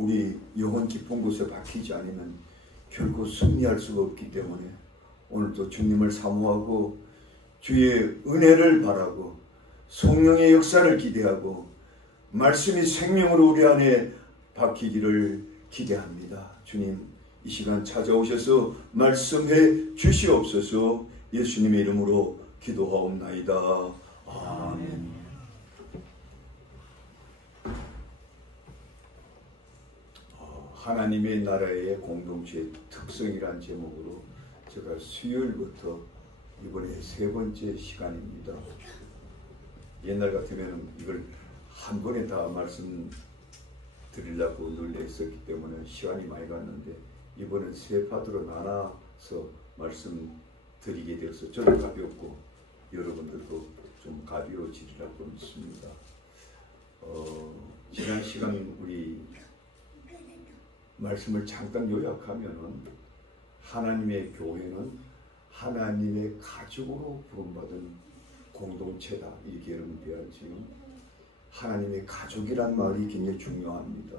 우리 영혼 깊은 곳에 박히지 않으면 결코 승리할 수가 없기 때문에 오늘도 주님을 사모하고 주의 은혜를 바라고 성령의 역사를 기대하고 말씀이 생명으로 우리 안에 박히기를 기대합니다. 주님, 이 시간 찾아오셔서 말씀해 주시옵소서. 예수님의 이름으로 기도하옵나이다. 아멘. 하나님의 나라의 공동체의 특성이란 제목으로 제가 수요일부터 이번에 3번째 시간입니다. 옛날 같으면 이걸 한 번에 다 말씀드리려고 늘 애썼기 때문에 시간이 많이 갔는데 이번엔 3파트로 나눠서 말씀드리게 되어서 저도 가볍고 여러분들도 좀 가벼워지리라고 믿습니다. 지난 시간 우리 말씀을 잠깐 요약하면은 하나님의 교회는 하나님의 가족으로 부름받은 공동체다, 이렇게 여러분 배웠지요. 하나님의 가족이란 말이 굉장히 중요합니다.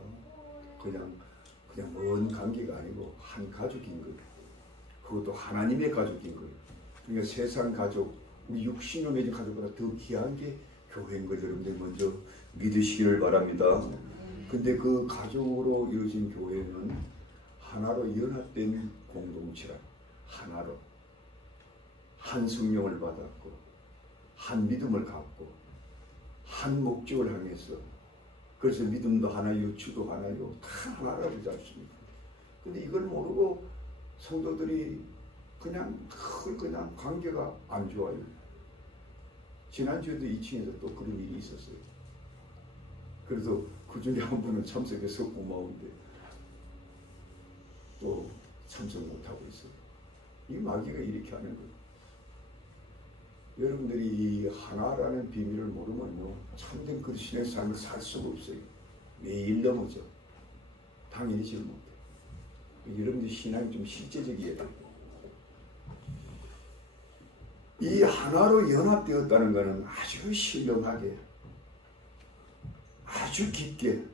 그냥 먼 관계가 아니고 한 가족인 거예요. 그것도 하나님의 가족인 거예요. 그러니까 세상 가족, 우리 육신으로 맺은 가족보다 더 귀한 게 교회인 걸 여러분들 먼저 믿으시기를 바랍니다. 근데 그 가족으로 이루어진 교회는 하나로 연합된 공동체라, 하나로 한 성령을 받았고 한 믿음을 갖고 한 목적을 향해서, 그래서 믿음도 하나요, 주도 하나요, 다 하나라고 그러지 않습니까? 근데 이걸 모르고 성도들이 그냥 관계가 안 좋아요. 지난주에도 2층에서 또 그런 일이 있었어요. 그래서 그 중에 한 분은 참석해서 고마운데 또 참석 못하고 있어요. 이 마귀가 이렇게 하는 거예요. 여러분들이 이 하나라는 비밀을 모르면요, 참된 그리스도의 삶을 살 수가 없어요. 매일 넘어져. 당연히 질 못해. 여러분들 신앙이 좀 실제적이어야 돼요. 이 하나로 연합되었다는 것은 아주 신령하게, 아주 깊게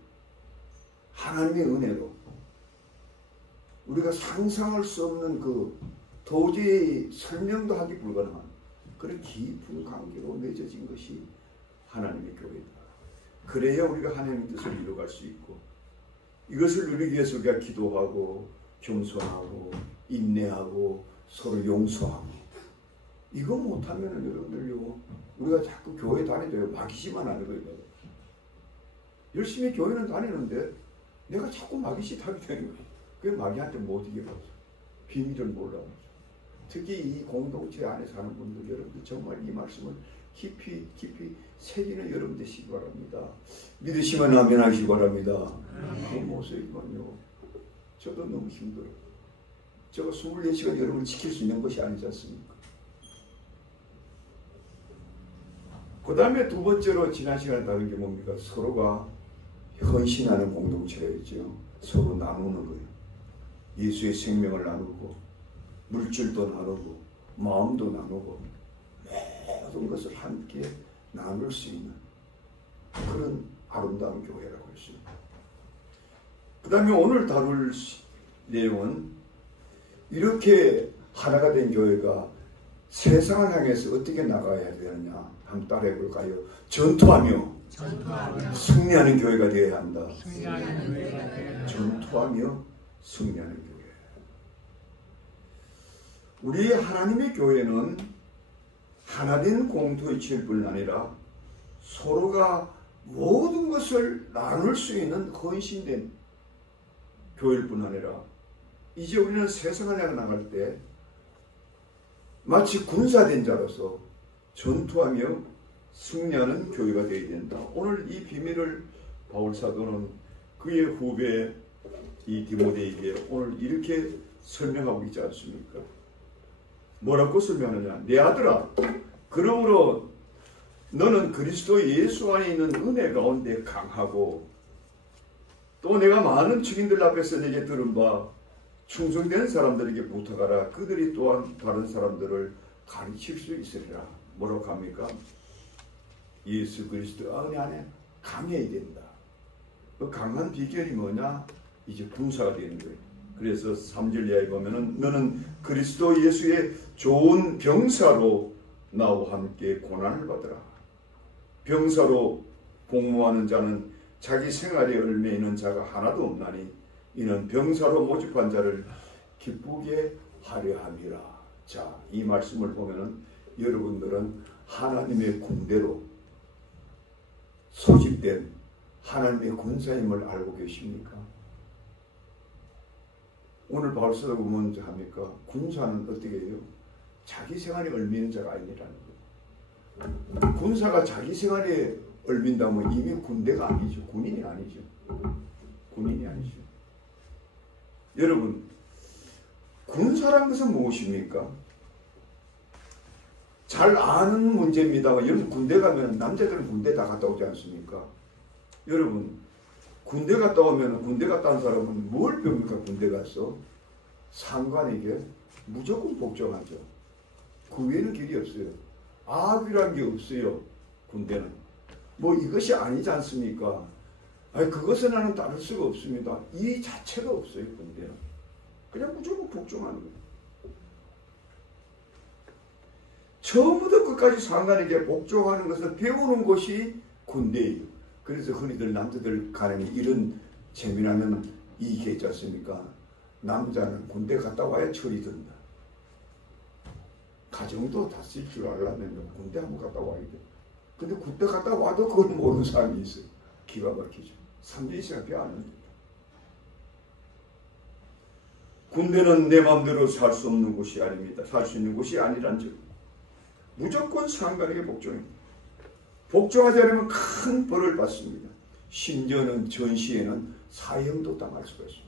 하나님의 은혜로 우리가 상상할 수 없는 그 도저히 설명도 하기 불가능한 그런 깊은 관계로 맺어진 것이 하나님의 교회다. 그래야 우리가 하나님의 뜻을 이루어갈 수 있고, 이것을 누리기 위해서 우리가 기도하고 겸손하고 인내하고 서로 용서하고, 이거 못하면 여러분들요, 우리가 자꾸 교회 다니줘요. 마귀씨만 하는 거예요. 열심히 교회는 다니는데 내가 자꾸 마귀씨 타게 되는 거예요. 그게 마귀한테 못 이겨가지고 비밀을 몰라가지고. 특히 이 공동체 안에 사는 분들, 여러분들 정말 이 말씀을 깊이 새기는 여러분 되시기 바랍니다. 믿으시면 아멘 하시기 바랍니다. 그 모습이군요. 저도 너무 힘들어요. 제가 24시간 여러분을 지킬 수 있는 것이 아니지 않습니까? 그 다음에 두 번째로 지난 시간에 다른 게 뭡니까? 서로가 헌신하는 공동체가 있죠. 서로 나누는 거예요. 예수의 생명을 나누고 물질도 나누고 마음도 나누고 모든 것을 함께 나눌 수 있는 그런 아름다운 교회라고 했습니다. 그 다음에 오늘 다룰 내용은 이렇게 하나가 된 교회가 세상을 향해서 어떻게 나가야 되느냐 한번 따라해 볼까요? 전투하며 승리하는 교회가 되어야 한다. 전투하며 승리하는 교회. 우리 하나님의 교회는 하나된 공동체일 뿐 아니라 서로가 모든 것을 나눌 수 있는 헌신된 교회일 뿐 아니라, 이제 우리는 세상을 향해 나갈 때 마치 군사된 자로서 전투하며 승리하는 교회가 되어야 된다. 오늘 이 비밀을 바울 사도는 그의 후배 이 디모데에게 오늘 이렇게 설명하고 있지 않습니까? 뭐라고 설명하느냐? 내 아들아, 그러므로 너는 그리스도 예수 안에 있는 은혜 가운데 강하고, 또 내가 많은 증인들 앞에서 내게 들은 바 충성된 사람들에게 부탁하라. 그들이 또한 다른 사람들을 가르칠 수 있으리라. 뭐라고 합니까? 예수 그리스도 은혜 안에 강해야 된다. 그 강한 비결이 뭐냐? 이제 군사가 되는 거예요. 그래서 3절 이하에 보면은 너는 그리스도 예수의 좋은 병사로 나와 함께 고난을 받으라. 병사로 복무하는 자는 자기 생활에 얽매 있는 자가 하나도 없나니 이는 병사로 모집한 자를 기쁘게 하려 함이라. 자, 이 말씀을 보면은 여러분들은 하나님의 군대로 소집된 하나님의 군사임을 알고 계십니까? 오늘 바울서도 보면 합니까? 군사는 어떻게 해요? 자기 생활에 얽매이는 자가 아니라는 거예요. 군사가 자기 생활에 얽민다면 이미 군대가 아니죠. 군인이 아니죠. 군인이 아니죠. 여러분, 군사란 것은 무엇입니까? 잘 아는 문제입니다만 여러분 군대 가면 남자들은 군대 다 갔다 오지 않습니까? 여러분 군대 갔다 오면 군대 갔다 온 사람은 뭘 배웁니까? 군대 가서 상관에게 무조건 복종하죠. 그 외에는 길이 없어요. 악이란 게 없어요. 군대는 뭐 이것이 아니지 않습니까? 아니 그것은 나는 따를 수가 없습니다. 이 자체가 없어요. 군대는 그냥 무조건 복종하는 거예요. 처음부터 끝까지 상관에게 복종하는 것을 배우는 것이 군대예요. 그래서 흔히들 남자들 간에 이런 재미나는 이게 있지 않습니까? 남자는 군대 갔다 와야 철이 든다. 가정도 다 쓸 줄 알려면 군대 한번 갔다 와야 돼. 근데 군대 갔다 와도 그걸 모르는 사람이 있어요. 기가 막히죠. 3년 시간 배워하는 군대는 내 마음대로 살 수 없는 곳이 아닙니다. 살 수 있는 곳이 아니란 점. 무조건 상관에게 복종입니다. 복종하지 않으면 큰 벌을 받습니다. 심지어는 전시에는 사형도 당할 수가 있습니다.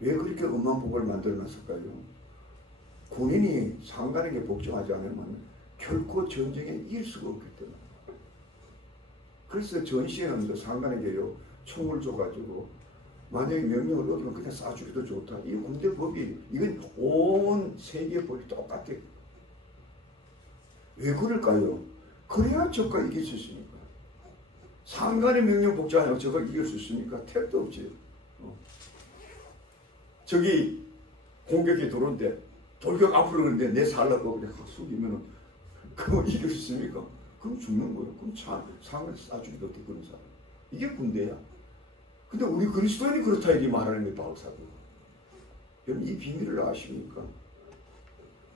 왜 그렇게 엄한 법을 만들어놨을까요? 군인이 상관에게 복종하지 않으면 결코 전쟁에 이길 수가 없기 때문에. 그래서 전시에는 상관에게요 총을 줘가지고 만약에 명령을 얻으면 그냥 쏴주기도 좋다. 이 군대 법이 이건 온 세계 법이 똑같아요. 왜 그럴까요? 그래야 적과 이길 수 있으니까. 상관의 명령 복종하면 적과 이길 수 있습니까? 택도 없지. 저기 공격이 들어오는데 돌격 앞으로 그러는데 내 살라고 그냥 확 숙이면은 그거 이길 수 있습니까? 그럼 죽는 거예요. 그럼 상관에 쏴주기도 어떻게 그런 사람. 이게 군대야. 근데 우리 그리스도인이 그렇다 이렇게 말하는 거예요. 바울사도. 여러분 이 비밀을 아십니까?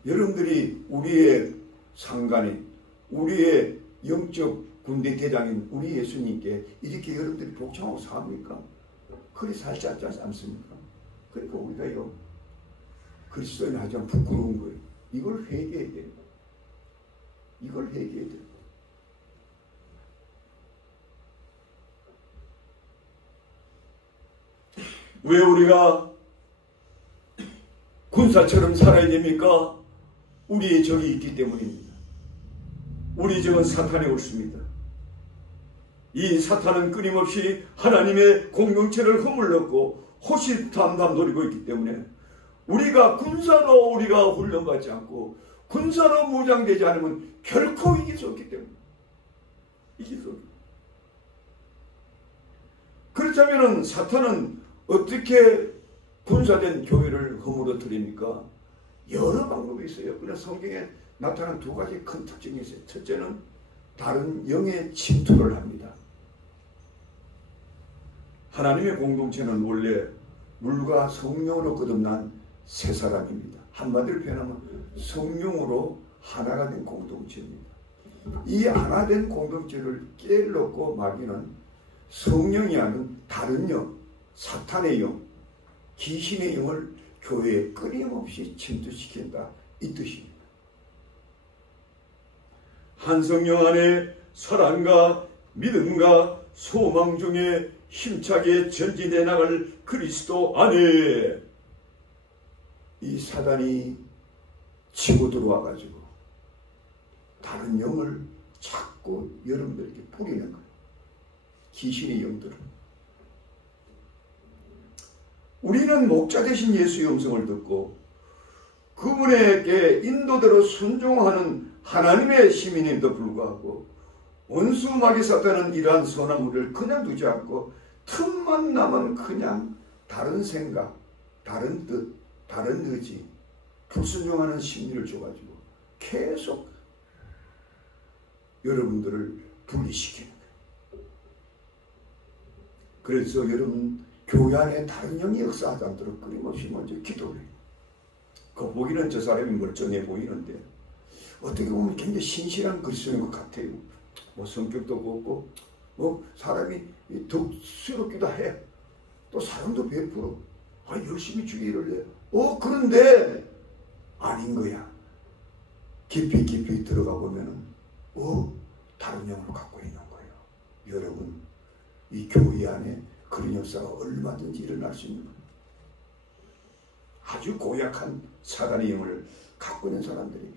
여러분들이 우리의 상관인 우리의 영적 군대 대장인 우리 예수님께 이렇게 여러분들이 복종하고 삽니까? 그리 살지 않습니까? 그러니까 우리가요 그리스도인 하지만 부끄러운 거예요. 이걸 회개해야 돼요. 이걸 회개해야 돼요. 왜 우리가 군사처럼 살아야 됩니까? 우리의 적이 있기 때문입니다. 우리 적은 사탄이 옳습니다. 이 사탄은 끊임없이 하나님의 공동체를 허물렀고 호시탐탐 노리고 있기 때문에 우리가 군사로 우리가 훈련받지 않고 군사로 무장되지 않으면 결코 이길 수 없기 때문에 이길 수 없습니다. 그렇다면 사탄은 어떻게 군사된 교회를 허물어뜨립니까? 여러 방법이 있어요. 그냥 성경에 나타난 두 가지 큰 특징이 있어요. 첫째는 다른 영의 침투를 합니다. 하나님의 공동체는 원래 물과 성령으로 거듭난 세 사람입니다. 한마디로 표현하면 성령으로 하나가 된 공동체입니다. 이 하나 된 공동체를 깨놓고 마귀는 성령이 아닌 다른 영, 사탄의 영, 귀신의 영을 교회에 끊임없이 침투시킨다. 이 뜻입니다. 한 성령 안에 사랑과 믿음과 소망 중에 힘차게 전진해 나갈 그리스도 안에 이 사단이 치고 들어와가지고 다른 영을 자꾸 여러분들에게 뿌리는 거예요. 귀신의 영들을. 우리는 목자 되신 예수의 음성을 듣고 그분에게 인도대로 순종하는 하나님의 시민임에도 불구하고 원수 마귀 사탄은 이러한 선한 우리를 그냥 두지 않고 틈만 나면 그냥 다른 생각, 다른 뜻, 다른 의지, 불순종하는 심리를 줘가지고 계속 여러분들을 분리시키는 거예요. 그래서 여러분 교회 안에 다른 영이 역사하지 않도록 끊임없이 먼저 기도를 해요. 겉보기는 저 사람이 멀쩡해 보이는데 어떻게 보면 굉장히 신실한 그리스도인 것 같아요. 뭐 성격도 없고 뭐 사람이 덕스럽기도 해. 또 사람도 베풀어. 열심히 주의 일을 해. 그런데 아닌 거야. 깊이 들어가 보면은 다른 영을 갖고 있는 거예요. 여러분 이 교회 안에 그런 역사가 얼마든지 일어날 수 있는 거예요. 아주 고약한 사단의 영을 갖고 있는 사람들이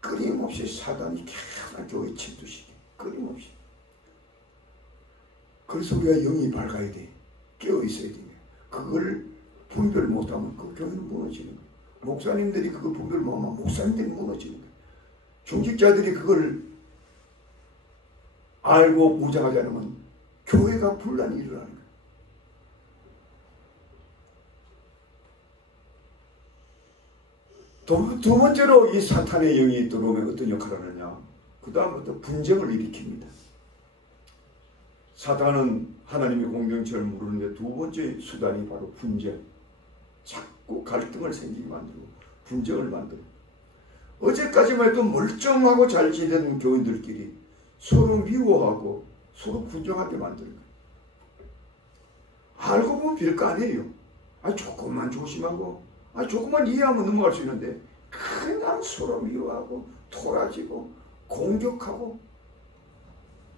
끊임없이 사단이 계속 교회에 침투시켜. 끊임없이. 그래서 우리가 영이 밝아야 돼. 깨어 있어야 돼. 그걸 분별 못하면 그 교회는 무너지는 거예요. 목사님들이 그걸 분별 못하면 목사님들이 무너지는 거예요. 중직자들이 그걸 알고 무장하지 않으면 교회가 분란이 일어나는 거예요. 두 번째로 이 사탄의 영이 들어오면 어떤 역할을 하느냐. 그 다음부터 분쟁을 일으킵니다. 사탄은 하나님의 공동체를 무르는데 두 번째 수단이 바로 분쟁. 자꾸 갈등을 생기게 만들고 분쟁을 만들고. 어제까지만 해도 멀쩡하고 잘 지내는 교인들끼리 서로 미워하고 서로 분쟁하게 만드는 거예요. 알고 보면 별거 아니에요. 조금만 조심하고 조금만 이해하면 넘어갈 수 있는데 그냥 서로 미워하고 토라지고 공격하고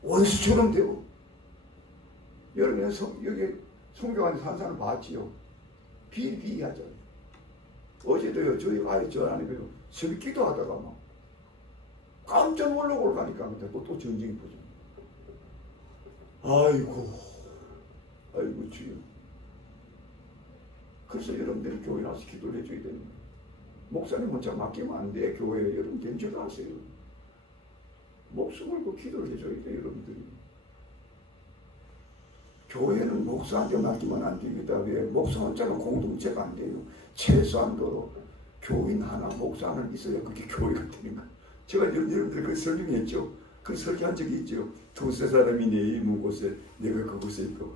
원수처럼 되고. 여러분 여기 성경 안에 산 사람 봤지요. 비일비재하죠. 어제도요 저희 저 안에 새벽 기도하다가 막 깜짝 놀라고 가니까 또 전쟁이 보죠. 아이고 주여. 그래서 여러분들이 교회 나와서 기도를 해줘야 됩니다. 목사님 혼자 맡기면 안 돼. 교회에 여러분 견제도 하세요. 목숨 걸고 기도를 해줘야 돼요. 여러분들이. 교회는 목사한테 맡기면 안 됩니다. 왜? 목사 혼자는 공동체가 안 돼요. 최소한도로 교인 하나, 목사 하나 있어야 그게 교회가 되는 거예요. 제가 여러분들 그 설명했죠. 그 설교한 적이 있죠. 두세 사람이 내 있는 곳에 내가 그곳에 있고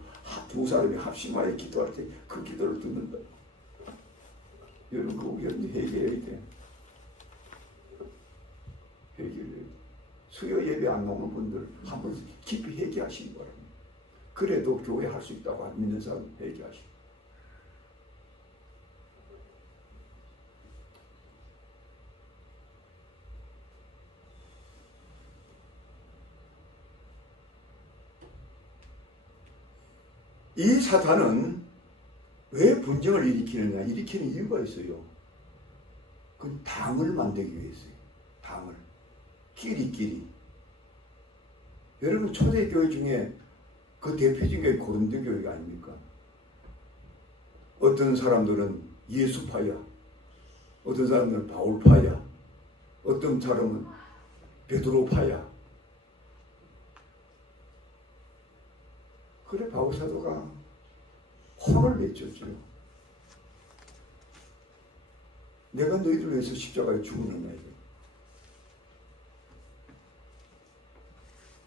두 사람이 합심하여 기도할 때 그 기도를 듣는다. 여러분 그거 우리가 회개해야 돼. 회개를. 수요 예배 안 나오는 분들 한번 깊이 회개하시기 바랍니다. 그래도 교회 할 수 있다고 믿는 사람 회개하시고. 이 사탄은 왜 분쟁을 일으키느냐? 일으키는 이유가 있어요. 그건 당을 만들기 위해서요. 당을. 끼리끼리. 여러분 초대교회 중에 그 대표적인 게 고린도 교회가 아닙니까? 어떤 사람들은 예수파야, 어떤 사람들은 바울파야, 어떤 사람은 베드로파야. 그래 바울 사도가 혼을 맺었죠. 내가 너희들 위해서 십자가에 죽느냐 이거.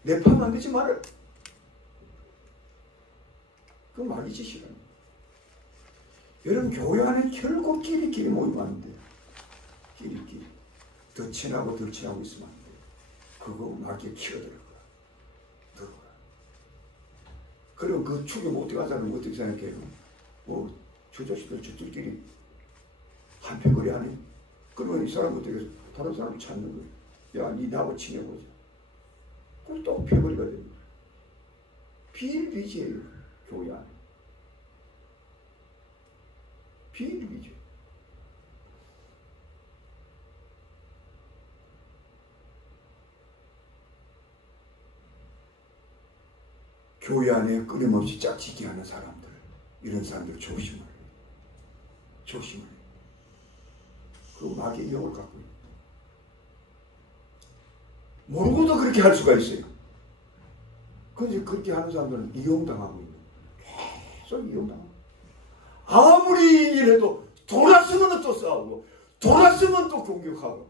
내 파 만들지 마라. 그 말이 짓이라는 거예요. 여러분 교회 안에 결국 끼리끼리 모이면 안 돼요. 끼리끼리. 더 친하고 덜 친하고 있으면 안 돼요. 그거 맞게 키워들어가. 들어가. 그럼 그 축에 어떻게 하자면 어떻게 생각해요? 저 자식들 저들끼리 한패거리 하네. 그러면 이 사람 어떻게 다른 사람을 찾는 거예요? 야, 니 나하고 친해보자. 그럼 또 패거리가 되는 거예요. 비일비재예요. 교회 안에. 비일비재. 교회 안에 끊임없이 짝짓기 하는 사람들, 이런 사람들 조심을 해요. 조심을 해요. 그 마귀의 영을 갖고 있어요. 모르고도 그렇게 할 수가 있어요. 그런데 그렇게 하는 사람들은 이용당하고 있는 거예요. 계속 이용당하고, 아무리 일해도 돌았으면 또 싸우고 돌았으면 또 공격하고,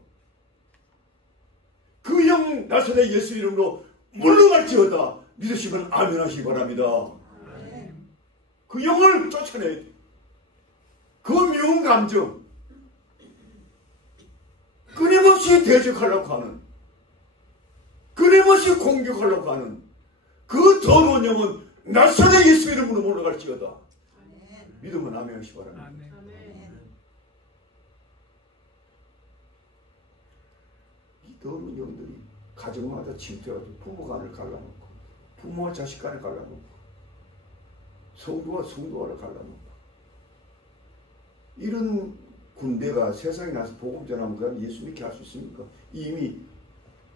그 영 나사렛 예수 이름으로 물러갈지어다. 믿으시면 아멘 하시기 바랍니다. 그 영을 쫓아내야 돼. 그 미운 감정, 끊임없이 대적하려고 하는, 끊임없이 공격하려고 하는 그 더러운 영은 나사렛 예수 이름으로 물러갈지어다. 믿으면 아멘 하시기 바랍니다. 이 더러운 영들이 가정마다 침투해가지고 부부간을 갈라놓고, 부모와 자식 간을 갈라놓고, 성도와 성도와를 갈라놓고, 이런 군대가 세상에 나서 복음 전하면 그냥 예수 믿게 할 수 있습니까? 이미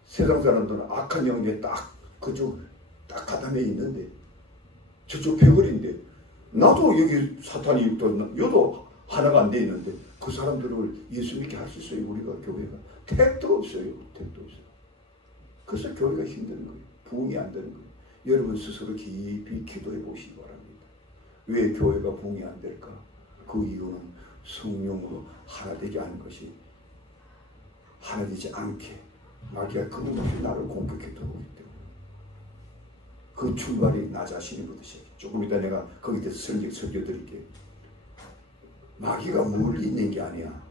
세상 사람들은 악한 영에 딱 그쪽 딱 가담해 있는데, 저쪽 패거리인데, 나도 여기 사탄이 있던 여도 하나가 안 돼 있는데 그 사람들을 예수 믿게 할 수 있어요? 우리가 교회가 택도 없어요. 택도 없어요. 그래서 교회가 힘든 거예요. 부흥이 안 되는 거예요. 여러분 스스로 깊이 기도해 보시기 바랍니다. 왜 교회가 부흥이 안 될까? 그 이유는 성령으로 하나 되지 않은 것이, 하나 되지 않게 마귀가 끊임없이 나를 공격해 들어오기 때문에, 그 출발이 나 자신이거든요. 조금 이따 내가 거기에 대해서 설교 드릴게요. 마귀가 멀리 있는 게 아니야.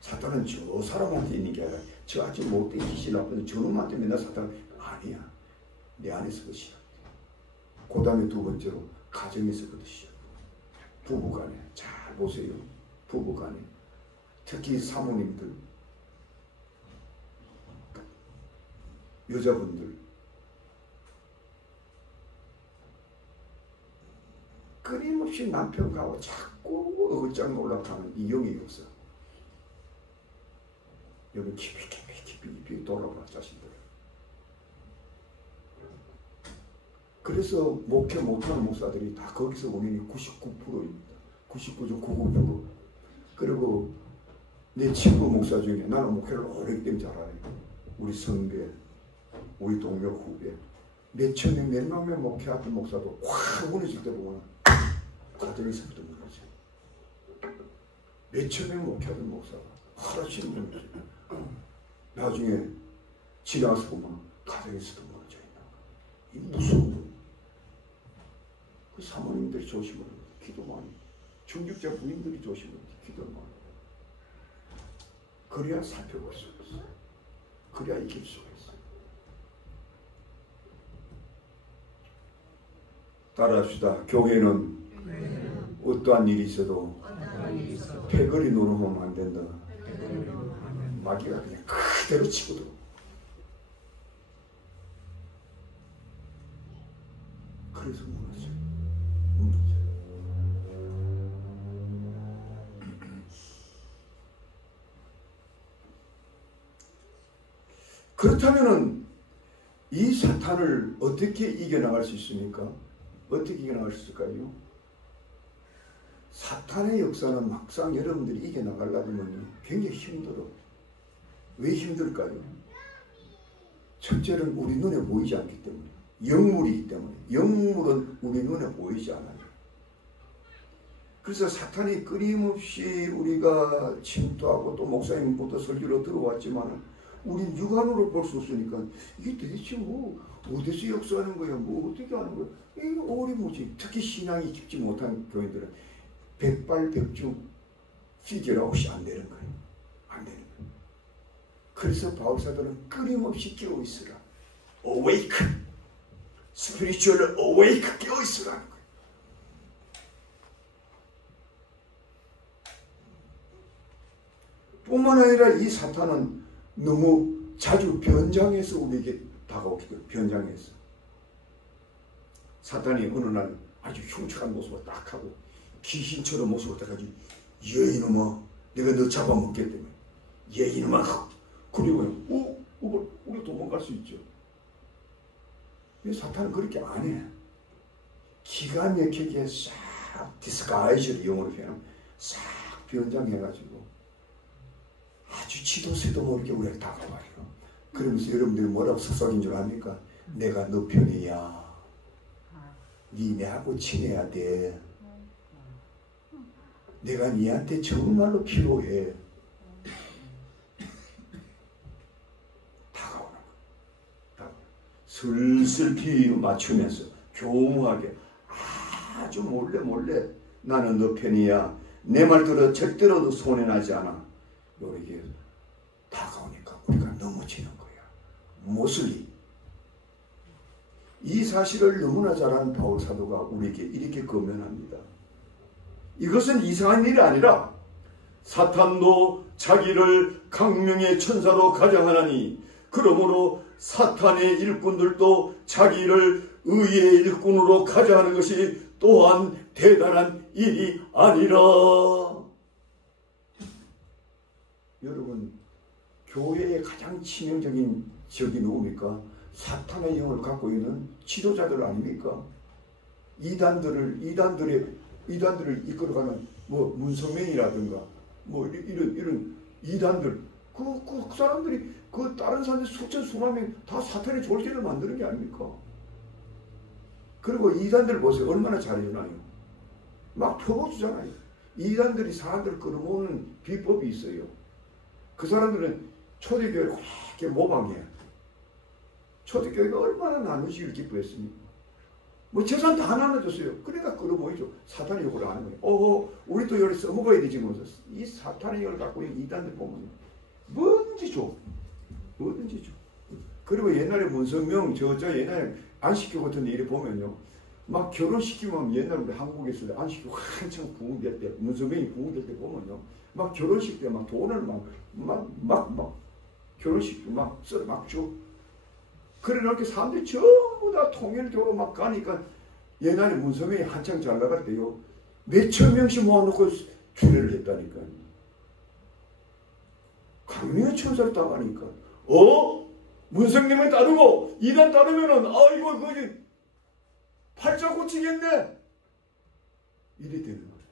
사탄은 저 사람한테 있는 게 아니라 저 아주 못된 기시 나쁜 저놈한테 맨날 사탄은 아니야. 내 안에서부터 시작돼. 그 다음에 두 번째로 가정에서부터 시작돼. 부부간에 잘 보세요. 부부간에 특히 사모님들, 여자분들, 끊임없이 남편하고 자꾸 어장 놀라파는 이 영이 없어. 여러분 깊이 돌아봐 자신들. 그래서 목회 못하는 목사들이 다 거기서 원인이 99%입니다. 99.99%. 그리고 내 친구 목사 중에, 나는 목회를 오래되면 잘 알아요. 우리 선배, 우리 동료 후배, 몇천 명, 몇만 명 목회하던 목사도 확 무너질 때 보면 가정에서부터 무너져요. 몇천 명 목회하던 목사가 하루씩 무너져요. 나중에 지나서 보면 가정에서도 무너져 있는 거예요. 이 무서운 거예요. 그 사모님들이 조심을 해요. 기도 많이. 중직자 부인들이 조심을 해요. 기도 많이. 그래야 살펴볼 수 있어요. 그래야 이길 수가 있어요. 따라합시다. 교회는 어떠한 일이 있어도 패거리 노름하면 안 된다. 마귀가 그냥 그대로 치고 들어. 그래서 무너져요. 그렇다면은 이 사탄을 어떻게 이겨나갈 수 있습니까? 어떻게 이겨나갈 수 있을까요? 사탄의 역사는 막상 여러분들이 이겨나가려면 굉장히 힘들어. 왜 힘들까요? 첫째는 우리 눈에 보이지 않기 때문에, 영물이기 때문에. 영물은 우리 눈에 보이지 않아요. 그래서 사탄이 끊임없이 우리가 침투하고, 또 목사님부터 설교로 들어왔지만 우린 육안으로 볼 수 없으니까 이게 도대체 뭐 어디서 역사하는 거야, 뭐 어떻게 하는 거야, 이게 어리무지. 특히 신앙이 깊지 못한 교인들은 백발백중 피겨라웃이 안 되는 거예요. 안 되는 거예요. 그래서 바울사도는 끊임없이 깨어 있으라. Awake, spiritual awake, 깨어 있으라는 거예요. 뿐만 아니라 이 사탄은 너무 자주 변장해서 우리에게 다가오기 때문에, 변장해서. 사탄이 어느 날 아주 흉측한 모습을 딱 하고 귀신처럼 모습을 딱 가지고, 얘 이놈아, 내가 너 잡아먹겠다며, 얘 이놈아. 그리고 우리 도망갈 수 있죠. 사탄은 그렇게 안 해. 기가 막히게 싹 디스가이즈를 영어로 표현하면 싹 변장해가지고 아주 지도새도 모르게 우리가 다가와요. 그러면서 여러분들이 뭐라고 속삭인 줄 압니까? 내가 너 편이야. 니 내하고 친해야 돼. 내가 니한테 정말로 필요해. 다가오는 거야. 슬슬 비유 맞추면서 교묘하게 아주 몰래 나는 너 편이야. 내 말 들어 절대로도 손해나지 않아. 이렇게 다가오니까 우리가 넘어지는 거야. 모슬리. 이 사실을 너무나 잘 아는 바울 사도가 우리에게 이렇게 권면합니다. 이것은 이상한 일이 아니라 사탄도 자기를 강명의 천사로 가장하나니 그러므로 사탄의 일꾼들도 자기를 의의 일꾼으로 가장하는 것이 또한 대단한 일이 아니라. 여러분, 교회의 가장 치명적인 적이 누굽니까? 사탄의 영을 갖고 있는 지도자들 아닙니까? 이단들을 이끌어가는 뭐 문성명이라든가 뭐 이런 이단들 그 사람들이 그 다른 사람들 수천 수만 명 다 사탄의 졸지를 만드는 게 아닙니까? 그리고 이단들 보세요. 얼마나 잘해주나요? 막 펴보주잖아요. 이단들이 사람들을 끌어모으는 비법이 있어요. 그 사람들은 초대교회를 그렇게 모방해요. 초대교회가 얼마나 나누시기를 기뻐했습니까? 뭐 재산 다 나눠줬어요. 그러니까 끌어모이죠. 사탄의 욕을 하는 거예요. 우리도 여기 써먹어야 되지. 이 사탄의 욕을 갖고 있는 이단들 보면 뭐든지 줘. 뭐든지 줘. 그리고 옛날에 문성명 저 옛날에 안식교 같은 데 이래 보면요. 막 결혼시키면 옛날에 우리 한국에서 안식교 한창 부흥될 때 문성명이 부흥될 때 보면요. 막 결혼식 때 막 돈을 막 결혼식 막 줘. 그래 이렇게 사람들이 전부 다 통일교로 막 가니까 옛날에 문성명이 한창 잘 나갈 때요. 몇천 명씩 모아놓고 주례를 했다니까요. 강명의 천사를 따가니까 문성님을 따르고 이단 따르면은 이거 거기 팔자 고치겠네 이래 되는 거예요.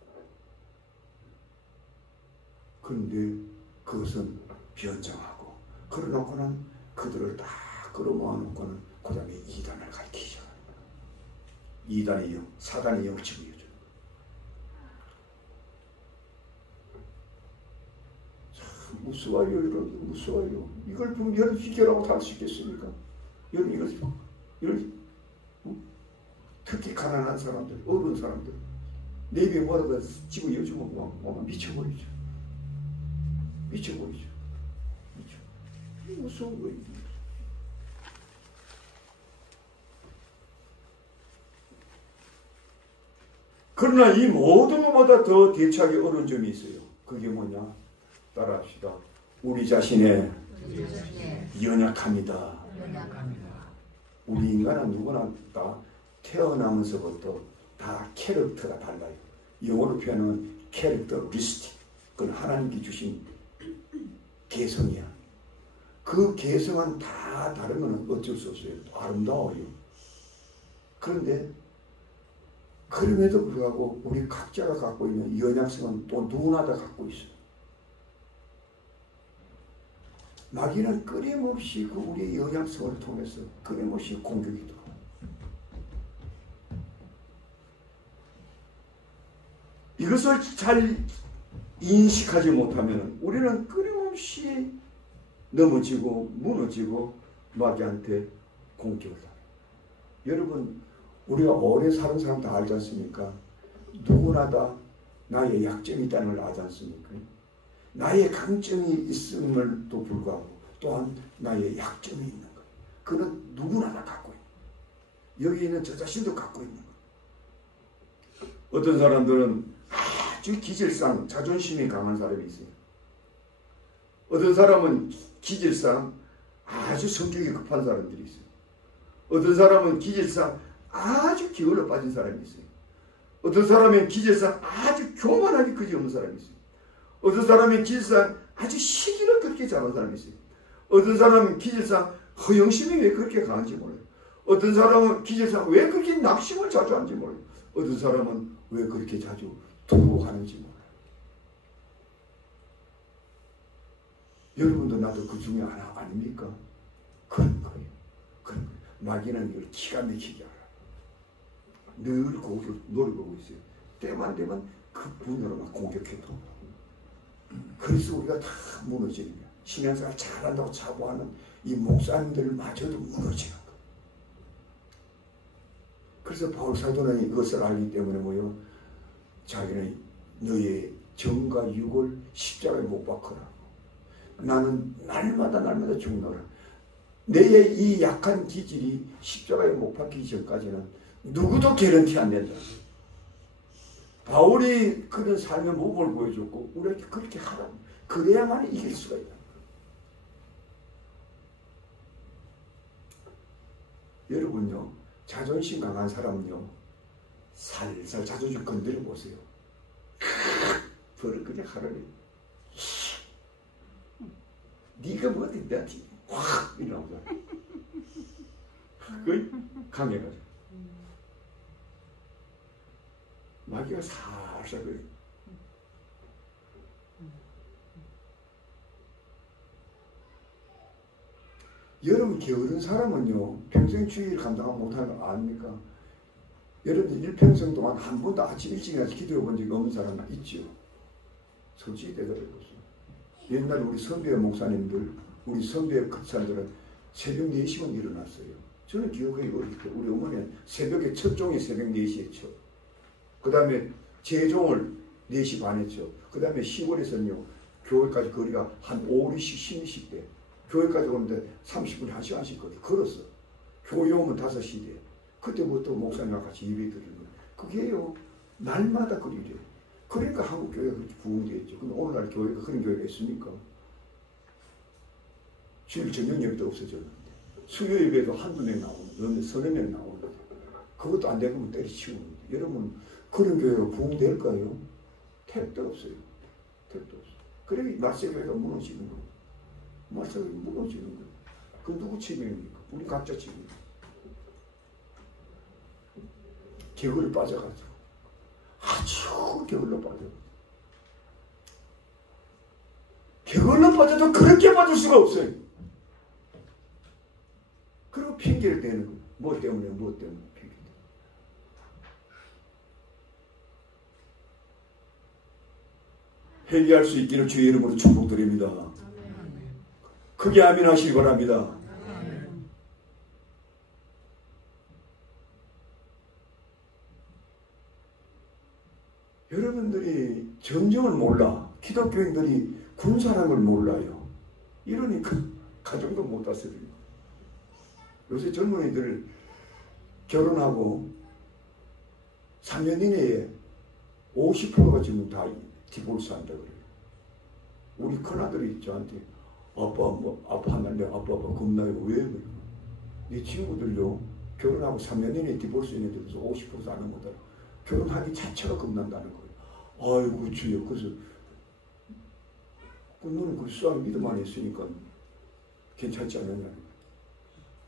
그런데 그것은 변장하고 그러놓고는 그들을 다 끌어모아놓고는 그 다음에 이단을 가르치죠. 이단의 영, 사단의 영을 집어넣어줘. 참 무서워요. 여러분 무서워요. 이걸 보면 여러분 희결하고 할 수 있겠습니까? 여러분 이걸 특히 가난한 사람들, 어려운 사람들 내 입에 뭐라도 집어넣어주면 막 미쳐버리죠. 미쳐버리죠. 무서운 거예요. 그러나 이 모든 것보다 더 대처하기 어려운 점이 있어요. 그게 뭐냐? 따라합시다. 우리 자신의 연약합니다. 우리 인간은 누구나 다 태어나면서부터 다 캐릭터가 달라요. 영어로 표현하면 캐릭터리스틱. 그건 하나님께 주신 개성이야. 그 개성은 다 다른 건 어쩔 수 없어요. 아름다워요. 그런데 그럼에도 불구하고 우리 각자가 갖고 있는 연약성은 또 누구나 다 갖고 있어요. 마귀는 끊임없이 그 우리의 연약성을 통해서 끊임없이 공격이 들어와요. 이것을 잘 인식하지 못하면 우리는 끊임없이 넘어지고 무너지고 마귀한테 공격을 해요. 여러분 우리가 오래 사는 사람 다 알지 않습니까? 누구나 다 나의 약점이 있다는 걸 알지 않습니까? 나의 강점이 있음에도 불구하고 또한 나의 약점이 있는 거예요. 그는 누구나 다 갖고 있는 거예요. 여기 있는 저 자신도 갖고 있는 거예요. 어떤 사람들은 아주 기질상 자존심이 강한 사람이 있어요. 어떤 사람은 기질상 아주 성격이 급한 사람들이 있어요. 어떤 사람은 기질상 아주 기울어 빠진 사람이 있어요. 어떤 사람은 기질상 아주 교만하게 그지없는 사람이 있어요. 어떤 사람은 기질상 아주 시기를 그렇게 잘하는 사람이 있어요. 어떤 사람은 기질상 허영심이 왜 그렇게 강한지 몰라요. 어떤 사람은 기질상 왜 그렇게 낙심을 자주 하는지 몰라요. 어떤 사람은 왜 그렇게 자주 두려워하는지 몰라요. 여러분도 나도 그 중에 하나 아닙니까? 그런 거예요. 그런 거예요. 마귀는 이걸 기가 막히게 알아요. 늘 그것을 노려보고 있어요. 때만 되면 그 그 분으로 막 공격해도. 그래서 우리가 다 무너지는 거야. 신앙생활 잘한다고 자부하는 이 목사님들마저도 무너지는 거야. 그래서 바울 사도는 이것을 알기 때문에 뭐요? 자기는 너의 정과 육을 십자가에 못 박거라. 나는 날마다 죽노라. 내의 이 약한 기질이 십자가에 못 박히기 전까지는 누구도 개런티 안 된다. 바울이 그런 삶의 모범을 보여줬고 우리에게 그렇게 하라. 그래야만 이길 수가 있다. 여러분요, 자존심 강한 사람은요, 살살 자존심 건드려 보세요. 벌을 그냥 하라래. 네가 뭐지? 내한테 확 이러나보다. 그게 강해가지고. 마귀가 살살 그래. 여러분 게으른 사람은요 평생 주의를 감당 못하는 거 아닙니까? 여러분 일평생 동안 한 번도 아침 일찍 일어나서 기도해 본 적이 없는 사람 있죠? 솔직히 대답해 보세요. 옛날 우리 선배 목사님들, 우리 선배 크리스찬들은 새벽 4시간 일어났어요. 저는 기억해 어릴 때 우리 어머니는 새벽에 첫 종이 새벽 4시에 쳐. 그 다음에 제종을 4시 반에 쳐. 그 다음에 시골에서는요 교회까지 거리가 한 5, 6시, 10시 대. 교회까지 오는데 30분, 1시간씩 걸었어. 교회 오면 5시 돼. 그때부터 목사님과 같이 예배 드리는 거예요. 그게요, 날마다 그리래. 그러니까 한국 교회가 그렇게 부흥되었죠. 근데 오늘날 교회가 그런 교회가 있습니까? 주일 저녁 예배도 없어졌는데. 수요 예배도 한두 명 나오는데, 서너 명 나오는데. 그것도 안 되면 때려치우는데. 여러분, 그런 교회가 부흥될까요? 택도 없어요. 택도 없어요. 그래, 말세교회가 무너지는 거예요. 말세교회가 무너지는 거예요. 그 누구 책임입니까? 우리 각자 책임입니다. 게을러 빠져가지고. 아주 게을러 빠져. 게을러 빠져도 그렇게 빠질 수가 없어요. 그리고 핑계를 대는 거예요. 뭐 때문에 핑계. 회개할 수 있기를 주의 이름으로 축복드립니다. 크게 아멘 하시기 바랍니다. 여러분들이 전쟁을 몰라. 기독교인들이 군사라는 걸 몰라요. 이러니까 가정도 못 다스려요. 요새 젊은이들 결혼하고 3년 이내에 50%가 지금 다 디볼스 한다 그래요. 우리 큰아들이 저한테 아빠 한날 내가 아빠 겁나요. 왜 그래요? 네 친구들요 결혼하고 3년 이내에 디볼스 있는 애들에서 50%도 안 넘어다. 결혼하기 자체가 겁난다는 거예요. 아이고 주여. 그래서 너는 그 수학 믿음 안에 있으니까 괜찮지 않느냐.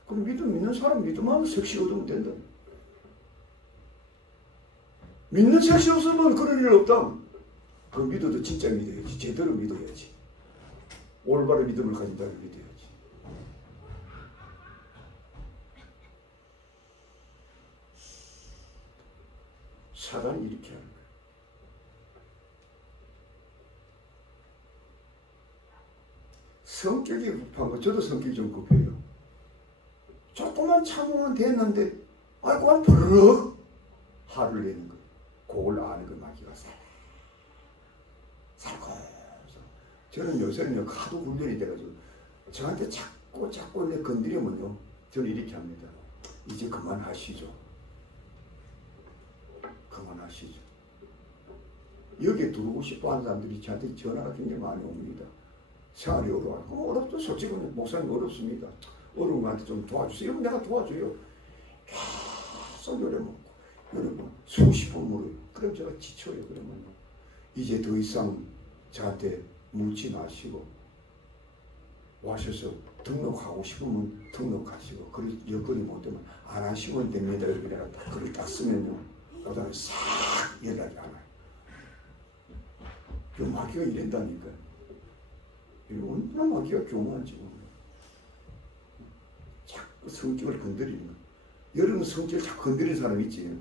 그럼 믿음 있는 사람 믿음하면 색시 얻으면 된다. 믿는 색시 없으면 그런 일 없다. 그 믿어도 진짜 믿어야지. 제대로 믿어야지. 올바른 믿음을 가진 자를 믿어야지. 사단이 이렇게 하는 거예요. 성격이 급한 거. 저도 성격이 좀 급해요. 조금만 참으면 됐는데 아이고 버럭 화를 내는 거예요. 그걸 아는 거 마귀가 살고. 저는 요새는 하도 훈련이 돼가지고 저한테 자꾸 내 건드리면요 저는 이렇게 합니다. 이제 그만하시죠. 그만하시죠. 여기에 들어오고 싶어 하는 사람들이 저한테 전화가 굉장히 많이 옵니다. 생활이 어려워요. 어렵죠. 솔직히 목사님 어렵습니다. 어려운 거한테 좀 도와주세요. 이러면 내가 도와줘요. 계속 요래먹고 여러분 수십 번 물어요. 그럼 제가 지쳐요. 그러면 이제 더 이상 저한테 묻지 마시고 와셔서 등록하고 싶으면 등록하시고 그리고 여건이 못 되면 안 하시면 됩니다. 이렇게 내가 글을 딱 쓰면요 그 다음에 싹 연락이 안 와요. 그 마귀가 이랬다니까요. 얼마나 마귀가 교만한지 자꾸 성격을 건드리는 거예요. 여러분 성격을 자꾸 건드리는 사람 있지.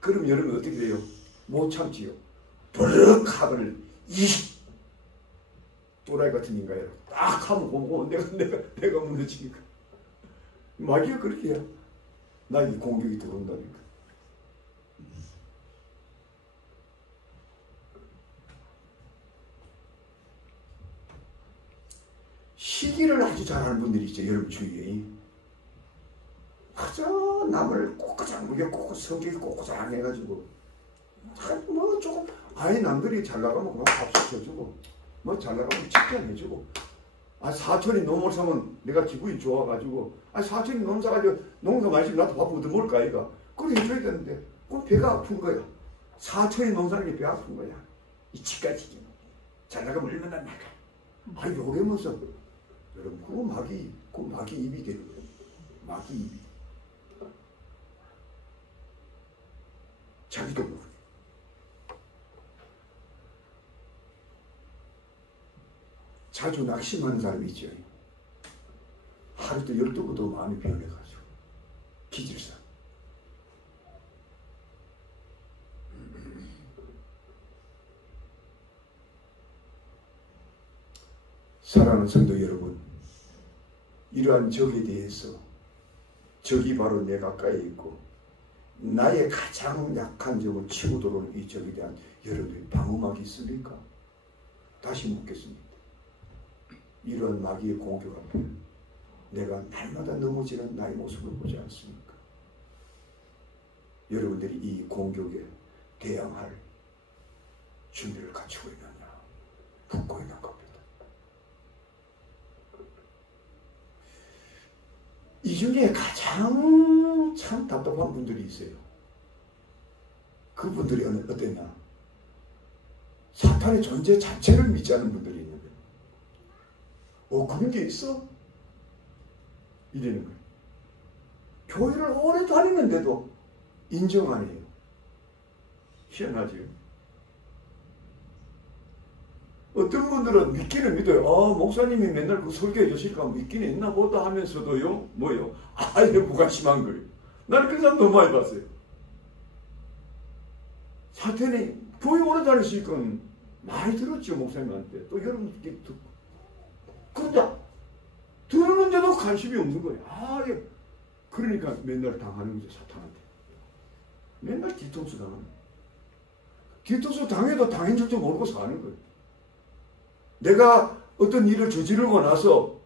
그럼 여러분 어떻게 돼요? 못 참지요. 버럭 하거늘 이 또라이 같은 인간이라고 딱 하면 보고 내가 무너지니까. 마귀가 그렇게 해요. 나에게 공격이 들어온다니까. 시기를 아주 잘하는 분들이 있죠. 여러분 주위에. 그저 남을 꼬꼬장 무게꼬꼬 성격이 꼬꼬장 해가지고 뭐 조금 아예 남들이 잘 나가면 그만 밥솥 해주고 뭐 잘 나가면 칭찬해주고 사촌이 농을 사면 내가 기분이 좋아가지고 사촌이 농 사가지고 농사 많이 나도 밥 얻어먹을까 아이가 그걸 해줘야 되는데 그럼 배가 아픈 거야. 사촌이 농 사는 게 배 아픈 거야. 이치까지 잘 나가면 얼마나 나가. 요러면서 여러분 그거 마귀 입이 되는 거예요. 마귀 입이. 자기도 모르게. 자주 낙심하는 사람이 있죠. 하루도 12번도 마음이 변해가지고 기질사. 사랑하는 성도 여러분, 이러한 적에 대해서 적이 바로 내 가까이 있고 나의 가장 약한 점을 치고 들어오는 이 적에 대한 여러분들이 방어막이 있습니까? 다시 묻겠습니다. 이런 마귀의 공격 앞에 내가 날마다 넘어지는 나의 모습을 보지 않습니까? 여러분들이 이 공격에 대항할 준비를 갖추고 있느냐, 붙고 있는 겁니다. 이 중에 가장 참 답답한 분들이 있어요. 그분들이 어땠냐? 사탄의 존재 자체를 믿지 않는 분들이 있는 거예요. 그런 게 있어? 이러는 거예요. 교회를 오래 다니는데도 인정 안 해요. 희한하죠? 어떤 분들은 믿기는 믿어요. 목사님이 맨날 그 설교해 주실까 믿기는 있나 보다 하면서도요, 뭐요? 아예 무관심한 거예요. 나는 그 사람 너무 많이 봤어요. 사탄이 교회 오래 다니시니까 많이 들었죠, 목사님한테. 또 여러분께 듣고. 그런데 들었는데도 관심이 없는 거예요. 예. 그러니까 맨날 당하는 거죠, 사탄한테. 맨날 뒤통수 당하는 거예요. 뒤통수 당해도 당한 줄도 모르고 사는 거예요. 내가 어떤 일을 저지르고 나서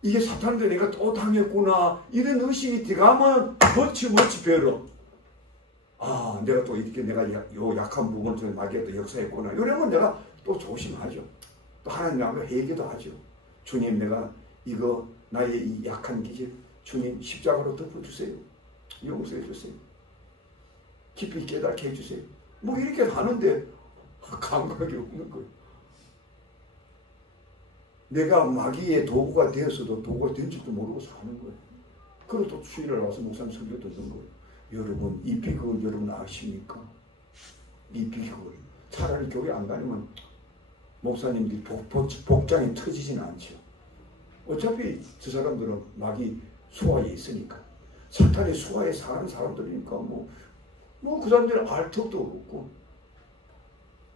이게 사탄인데 내가 또 당했구나 이런 의식이 들어가면 머치 배러 내가 또 이렇게 내가 요 약한 부분을 좀 마귀가 또 역사했구나 이러면 내가 또 조심하죠. 또 하나님 앞에 회개도 하죠. 주님 내가 이거 나의 이 약한 기질 주님 십자가로 덮어주세요. 용서해 주세요. 깊이 깨닫게 해주세요. 뭐 이렇게 하는데 감각이 없는 거예요. 내가 마귀의 도구가 되었어도 도구가 된 줄도 모르고 사는 거예요. 그리고 또 주일날 와서 목사님 설교 듣는 거예요. 여러분 이 비극을 여러분 아십니까? 이 비극을 차라리 교회 안 다니면 목사님들이 복장이 터지지는 않죠. 어차피 저 사람들은 마귀 수하에 있으니까 사탄의 수하에 사는 사람들이니까 뭐 그 사람들은 알 턱도 없고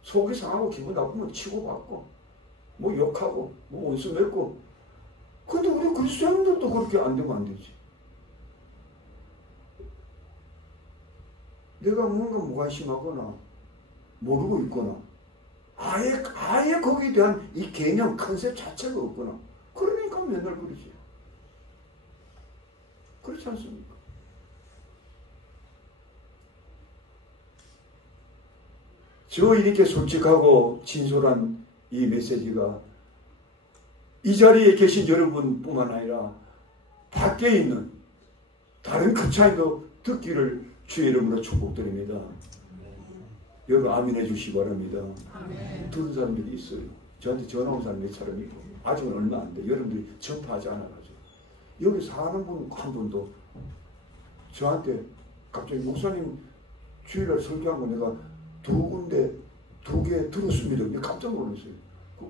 속이 상하고 기분 나쁘면 치고받고 뭐 욕하고 뭐 원수 맺고 근데 우리 그리스도인들도 그렇게 안 되면 안 되지. 내가 뭔가 무관심하거나 모르고 있거나 아예 거기에 대한 이 개념 컨셉 자체가 없거나 그러니까 맨날 그러지. 그렇지 않습니까? 저 이렇게 솔직하고 진솔한 이 메시지가 이 자리에 계신 여러분뿐만 아니라 밖에 있는 다른 그 차이도 듣기를 주의 이름으로 축복드립니다. 여러분 아멘해 주시기 바랍니다. 듣는 사람들이 있어요. 저한테 전화 온 사람 몇 사람 있고 아직은 얼마 안 돼. 여러분들이 전파하지 않아가지고 여기 사는 분 한 분도 저한테 갑자기 목사님 주일날 설교한 거 내가 두 개 들었습니다. 깜짝 놀랐어요.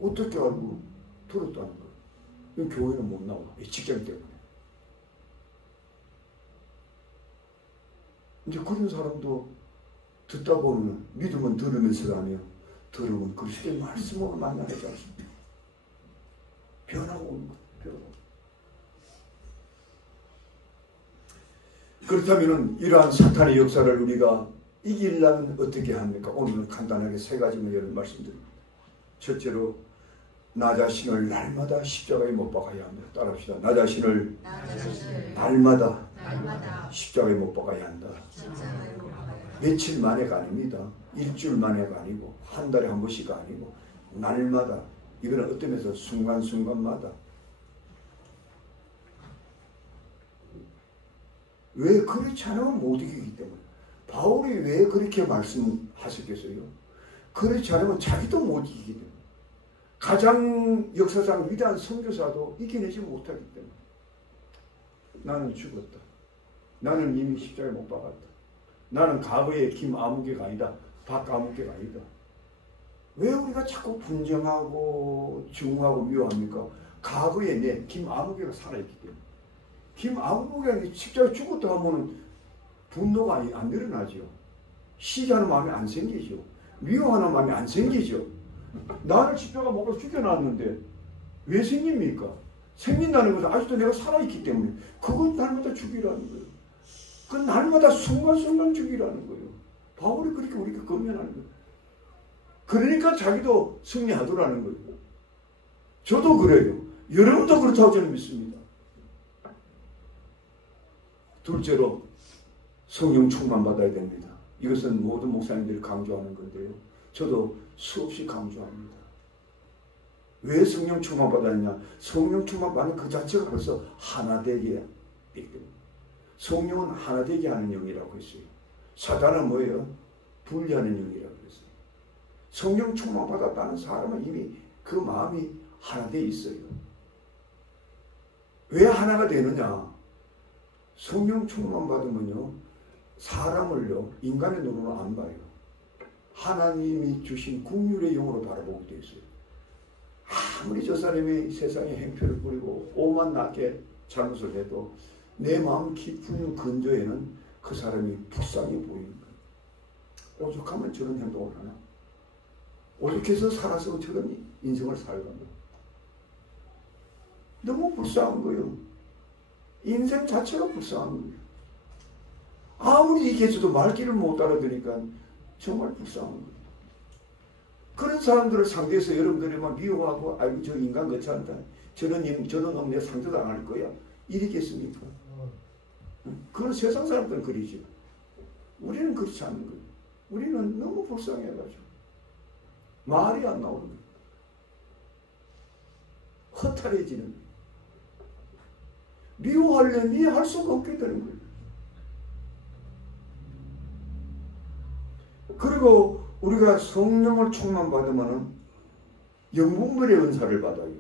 어떻게 알고 들었다는 거예요. 교회는 못 나와. 직장 때문에. 이제 그런 사람도 듣다 보면 믿음은 들으면서 가며 들으면 그리스도의 말씀으로 만나지 않습니까? 변하고 오는 거예요. 변하고. 그렇다면 이러한 사탄의 역사를 우리가 이기려면 어떻게 합니까? 오늘은 간단하게 세 가지만 여러분 말씀드립니다. 첫째로 나 자신을 날마다 십자가에 못 박아야 합니다. 따라합시다. 나 자신을 날마다 십자가에 못 박아야 한다. 며칠 만에가 아닙니다. 일주일 만에가 아니고 한 달에 한 번씩 아니고 날마다. 이거는 어떤 면에서 순간순간마다. 왜 그렇지 않으면 못 이기기 때문에. 바울이 왜 그렇게 말씀하셨겠어요? 그렇지 않으면 자기도 못 이기기 때문에. 가장 역사상 위대한 선교사도 이겨내지 못하기 때문에. 나는 죽었다. 나는 이미 십자가에 못 박았다. 나는 과거의 김아무개가 아니다. 박아무개가 아니다. 왜 우리가 자꾸 분쟁하고 증오하고 미워합니까? 과거에 내 김아무개가 살아있기 때문에. 김아무개가 십자가에 죽었다 하면 분노가 안 일어나죠. 시기하는 마음이 안 생기죠. 미워하는 마음이 안 생기죠. 나를 십자가 못 박아 죽여놨는데 왜 생깁니까? 생긴다는 것은 아직도 내가 살아있기 때문에 그건 날마다 죽이라는 거예요. 그건 날마다 순간순간 죽이라는 거예요. 바울이 그렇게 우리가 건면하는 거예요. 그러니까 자기도 승리하더라는 거예요. 저도 그래요. 여러분도 그렇다고 저는 믿습니다. 둘째로 성령 충만 받아야 됩니다. 이것은 모든 목사님들이 강조하는 건데요. 저도 수없이 강조합니다. 왜 성령 충만 받았냐? 성령 충만 받는 그 자체가 벌써 하나 되게 되기 때문에. 성령은 하나 되게 하는 영이라고 했어요. 사단은 뭐예요? 분리하는 영이라고 했어요. 성령 충만 받았다는 사람은 이미 그 마음이 하나 되어 있어요. 왜 하나가 되느냐? 성령 충만 받으면요, 사람을요, 인간의 눈으로 안 봐요. 하나님이 주신 긍휼의 영으로 바라보게 되어 있어요. 아무리 저 사람이 세상에 행패를 부리고 오만 낮게 잘못을 해도 내 마음 깊은 근저에는 그 사람이 불쌍해 보이는 거예요. 오죽하면 저런 행동을 하나? 오죽해서 살아서 저런 인생을 살거나. 너무 불쌍한 거예요. 인생 자체가 불쌍한 거예요. 아무리 얘기해줘도 말귀를 못 알아들으니까 정말 불쌍한 거예요. 그런 사람들을 상대해서 여러분들이 막 미워하고, 아이고 저 인간 거치한다, 저런 놈 내 상대도 안 할 거야, 이러겠습니까? 그건 세상 사람들은 그러죠. 우리는 그렇지 않은 거예요. 우리는 너무 불쌍해가지고 말이 안 나오는 거예요. 허탈해지는 거예요. 미워하려면 미워할 수가 없게 되는 거예요. 그리고 우리가 성령을 충만 받으면 영분별의 은사를 받아요.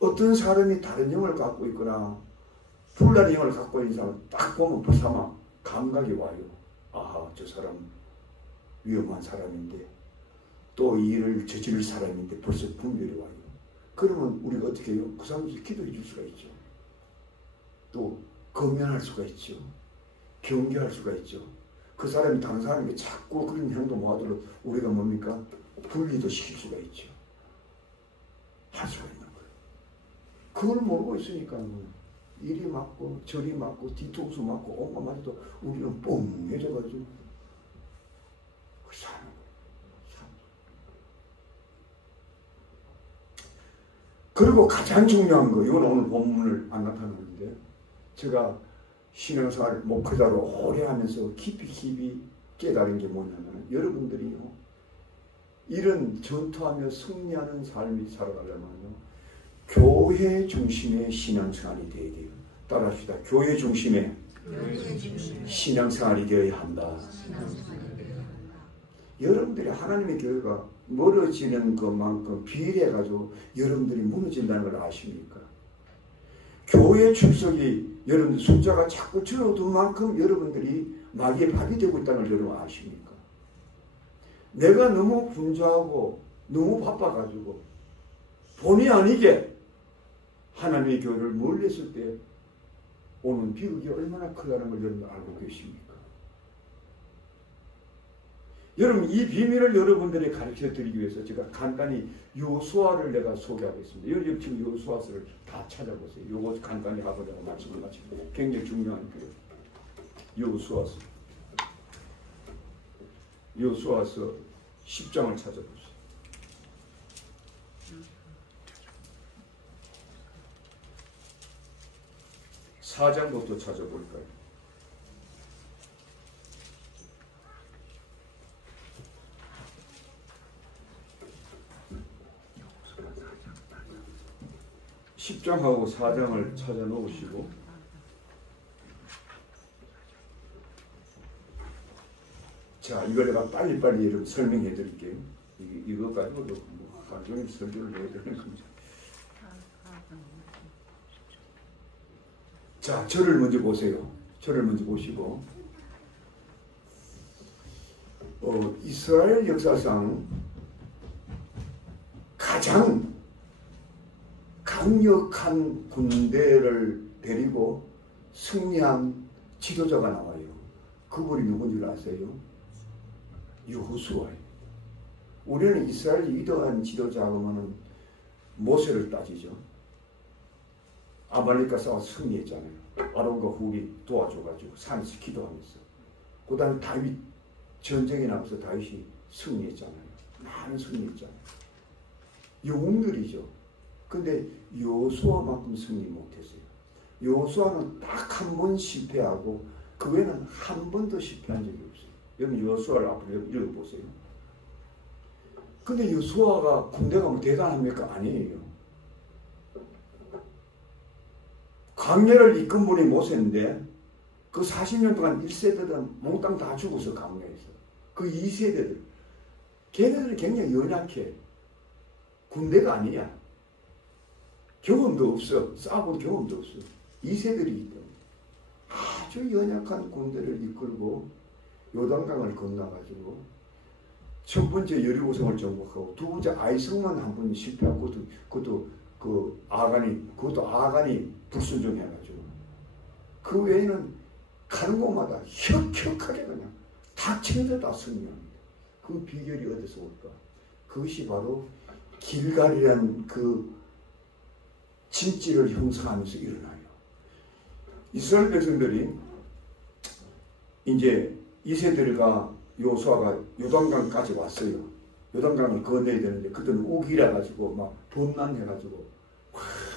어떤 사람이 다른 영을 갖고 있거나 불나는 영을 갖고 있는 사람을 딱 보면 부사마 감각이 와요. 아하, 저 사람 위험한 사람인데 또 이 일을 저지를 사람인데 벌써 분별이 와요. 그러면 우리가 어떻게 해요? 그 사람에게 기도해 줄 수가 있죠. 또 건면할 수가 있죠. 경계할 수가 있죠. 그 사람이 다른 사람에게 자꾸 그런 행동 모아도록 우리가 뭡니까? 분리도 시킬 수가 있죠. 할 수가 있는 거예요. 그걸 모르고 있으니까 이리 맞고 저리 맞고 뒤통수 맞고 온갖 맞아도 우리는 뻥해져가지고 사는 거예요. 그리고 가장 중요한 거, 이건 오늘 본문을 안 나타나는데, 제가 신앙생활 목회자로 오래 하면서 깊이 깨달은 게 뭐냐면, 여러분들이요, 이런 전투하며 승리하는 삶이 살아가려면요, 교회 중심의 신앙생활이 되어야 돼요. 따라합시다. 교회 중심의 신앙생활이 되어야 한다. 여러분들이 하나님의 교회가 멀어지는 것만큼 비례해가지고 여러분들이 무너진다는 걸 아십니까? 교회 출석이 여러분들 숫자가 자꾸 줄어든 만큼 여러분들이 마귀의 밥이 되고 있다는 걸 여러분 아십니까? 내가 너무 분주하고 너무 바빠가지고 본의 아니게 하나님의 교회를 멀리 했을 때 오는 비극이 얼마나 크다는 걸 여러분 알고 계십니까? 여러분 이 비밀을 여러분들에게 가르쳐 드리기 위해서 제가 간단히 요수아를 내가 소개하겠습니다. 여러분 지금 요수아서를 다 찾아보세요. 요거 간단히 하고 내가 말씀을 마치고 굉장히 중요한 거예요. 요수아서 10장을 찾아보세요. 4장부터 찾아볼까요? (10장하고) 4장을 찾아 놓으시고 자, 이걸 내가 빨리빨리 여러분 설명해 드릴게요. 이거 가지고도 뭐 하루 종일 설교를 해야 되는 겁니다. 자, 저를 먼저 보세요. 저를 먼저 보시고 이스라엘 역사상 가장 강력한 군대를 데리고 승리한 지도자가 나와요. 그분이 누군지 아세요? 여호수아예요. 우리는 이스라엘 리더한 지도자 하면은 모세를 따지죠. 아말렉과 싸워 승리했잖아요. 아론과 훌이 도와줘가지고 산에서 기도하면서. 그 다음에 다윗 전쟁에 나가서 다윗이 승리했잖아요. 많은 승리했잖아요. 영웅들이죠. 근데 여호수아만큼 승리 못했어요. 여호수아는 딱 한 번 실패하고 그 외에는 한 번도 실패한 적이 없어요. 여러분 여호수아를 앞으로 읽어보세요. 근데 여호수아가 군대가 뭐 대단합니까? 아니에요. 광야를 이끈 분이 모세인데 그 40년 동안 1세대들은 몽땅 다 죽어서 광야에서 그 2세대들 걔네들이 굉장히 연약해. 군대가 아니야. 경험도 없어. 싸워본 경험도 없어. 2세들이기 때문에 아주 연약한 군대를 이끌고 요단강을 건너가지고 첫 번째 여리고성을 정복하고 두 번째 아이성만 한 번 실패하고 그것도 아간이 불순종해가지고 그 외에는 가는 곳마다 혁혁하게 그냥 닥친 데 다 승리합니다. 그 비결이 어디서 올까? 그것이 바로 길갈이라는 그 진지를 형성하면서 일어나요. 이스라엘 백성들이 이제 이세들과 여호수아가 요단강까지 왔어요. 요단강을 건너야 되는데 그들은 우기라 가지고 막 돈난해가지고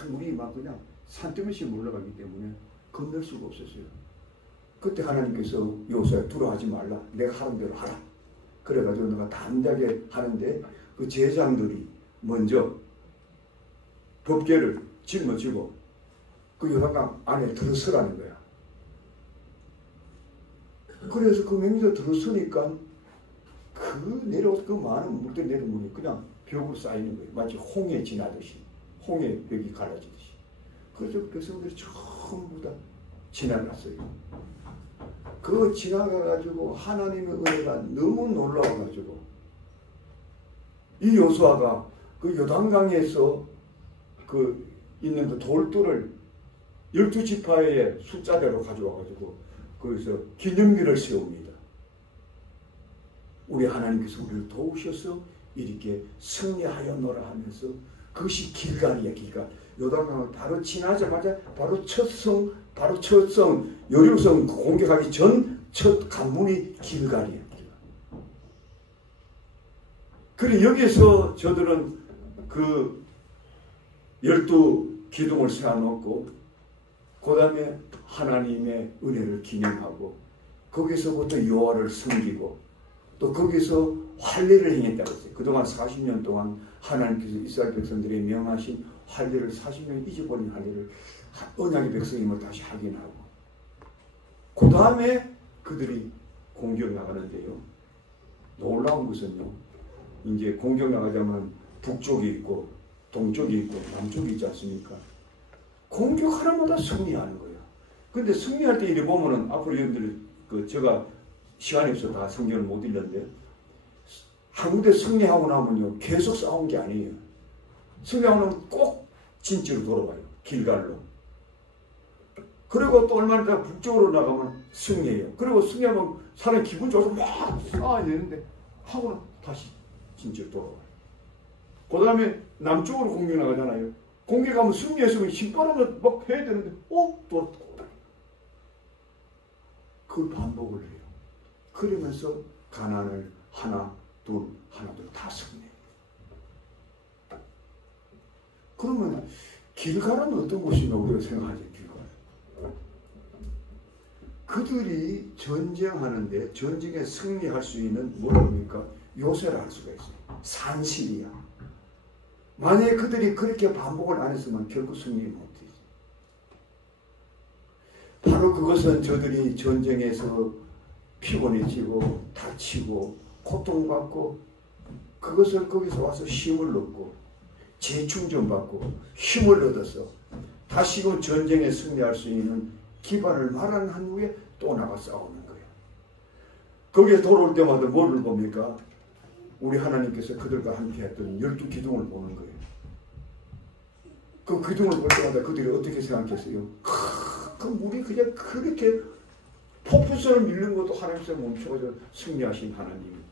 물이 막 그냥 산더미씩 올라가기 때문에 건널 수가 없었어요. 그때 하나님께서 여호수아야 두려워하지 말라. 내가 하는 대로 하라. 그래가지고 내가 담대하게 하는데 그 제장들이 먼저 법궤를 짊어지고 그 요단강 안에 들어서라는 거야. 그래서 그 명령에 들어서니까 그 내려온 그 많은 물들이 내려오니 그냥 벽으로 쌓이는 거예요. 마치 홍해 지나듯이. 홍해 벽이 갈라지듯이. 그래서 백성들이 전부 다 지나갔어요. 그거 지나가가지고 하나님의 은혜가 너무 놀라워가지고 이 여호수아가 그 요단강에서 그 있는 그 돌들을 12지파의 숫자대로 가져와가지고 거기서 기념비를 세웁니다. 우리 하나님께서 우리를 도우셔서 이렇게 승리하였노라 하면서 그것이 길갈이야. 길갈. 요단강을 바로 지나자마자 바로 첫 성 여리고성 공격하기 전 첫 관문이 길갈이야. 그래 여기서 저들은 그 12기둥을 세워놓고 그 다음에 하나님의 은혜를 기념하고 거기서부터 여호와를 섬기고 또 거기서 할례를 행했다고 했어요. 그동안 40년 동안 하나님께서 이스라엘 백성들의 명하신 할례를 40년 잊어버린 할례를 언약의 백성임을 다시 확인하고 그 다음에 그들이 공격 나가는데요. 놀라운 것은요. 이제 공격 나가자면 북쪽이 있고 동쪽이 있고 남쪽이 있지 않습니까? 공격하나마다 승리하는 거예요. 근데 승리할 때 이래 보면은 앞으로 여러분들이 제가 시간이 없어 다 성경을 못 읽는데 한 군데 승리하고 나면요 계속 싸운 게 아니에요. 승리하고 나면 꼭 진지로 돌아와요. 길갈로. 그리고 또 얼마 있다가 북쪽으로 나가면 승리해요. 그리고 승리하면 사람이 기분 좋아서 막 싸워야 되는데 하고는 다시 진지로 돌아와요. 그 다음에 남쪽으로 공격 나가잖아요. 공격하면 승리했으면 힘바람을 막 해야 되는데 또 그 반복을 해요. 그러면서 가나안을 하나 둘 다 승리해요. 그러면 길갈은 어떤 곳인가 우리가 생각하죠. 길갈. 그들이 전쟁하는데 전쟁에 승리할 수 있는 뭐랍니까? 요새를 할 수가 있어요. 산실이야. 만약에 그들이 그렇게 반복을 안 했으면 결국 승리 못하지. 바로 그것은 저들이 전쟁에서 피곤해지고 다치고 고통받고 그것을 거기서 와서 힘을 얻고 재충전받고 힘을 얻어서 다시금 전쟁에 승리할 수 있는 기반을 마련한 후에 또 나가 싸우는 거예요. 거기에 돌아올 때마다 뭐를 봅니까? 우리 하나님께서 그들과 함께 했던 12기둥을 보는 거예요. 그 기둥을 볼 때마다 그들이 어떻게 생각했어요? 그 물이 그냥 그렇게 폭풍처럼 밀는 것도 하나님께서 멈춰가지고 승리하신 하나님.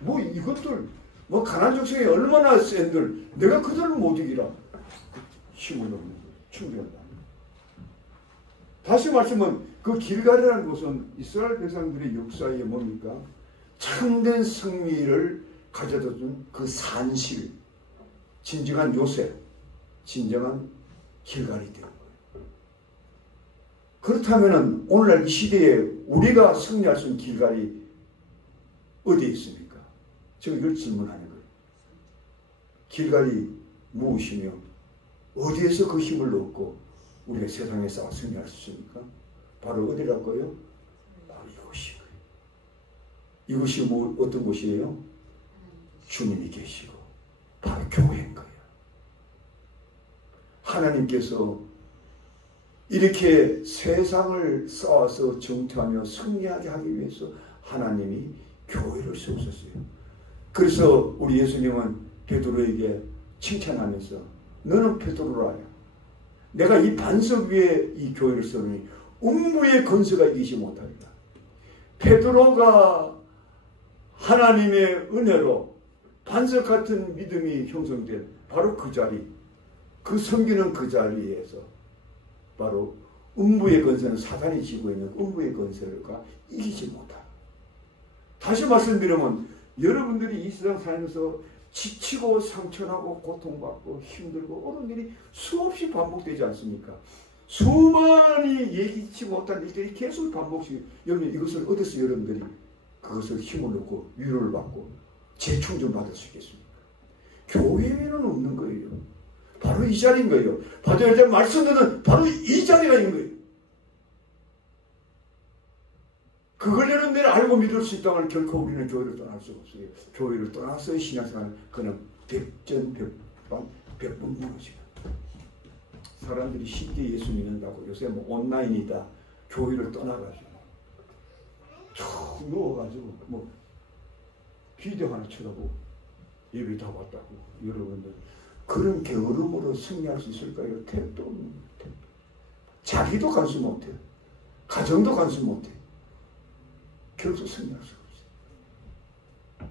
뭐 이것들 뭐 가나안 족속이 얼마나 센들 내가 그들을 못 이기라. 힘을 얻는 거예요. 충분하다. 다시 말씀은 그 길갈이라는 곳은 이스라엘 백성들의 역사에 뭡니까? 참된 승리를 가져다 준 그 산실, 진정한 요셉, 진정한 길갈이 되는 거예요. 그렇다면 오늘날 이 시대에 우리가 승리할 수 있는 길갈이 어디에 있습니까? 제가 이걸 질문하는 거예요. 길갈이 무엇이며 어디에서 그 힘을 얻고 우리가 세상에 싸워 승리할 수 있습니까? 바로 어디라고요? 바로 이곳이에요. 이곳이 뭐 어떤 곳이에요? 주님이 계시고 바로 교회인 거예요. 하나님께서 이렇게 세상을 싸워서 정퇴하며 승리하게 하기 위해서 하나님이 교회를 세우셨어요. 그래서 우리 예수님은 베드로에게 칭찬하면서 너는 베드로라. 내가 이 반석 위에 이 교회를 세우니 음부의 권세가 이기지 못하리라. 베드로가 하나님의 은혜로 반석 같은 믿음이 형성된 바로 그 자리, 그 섬기는 그 자리에서 바로 음부의 권세는 사단이 지고 있는 음부의 권세가 이기지 못한다. 다시 말씀드리면 여러분들이 이 세상 살면서 지치고 상처나고 고통받고 힘들고 어려운 일이 수없이 반복되지 않습니까? 수많이 예기치 못한 일들이 계속 반복시. 여러분 이것을 어디서 여러분들이 그것을 힘을 얻고 위로를 받고 재충전 받을 수 있겠습니까? 교회에는 없는 거예요. 바로 이 자리인 거예요. 받아야 될 말씀 듣는 바로 이 자리가 있는 거예요. 그걸 여러분들이 알고 믿을 수 있다면 결코 우리는 교회를 떠날 수가 없어요. 교회를 떠나서 신앙생활 그는 백전백반 백분 무너지는. 사람들이 쉽게 예수 믿는다고 요새 뭐 온라인이다 교회를 떠나가지고 쭉 누워가지고 뭐 비디오 하나 쳐다보고 예배 다 봤다고. 여러분들 그런 게으름으로 승리할 수 있을까요? 택도 없는 것. 자기도 간수 못해요. 가정도 간수 못해요. 결국 승리할 수가 없어요.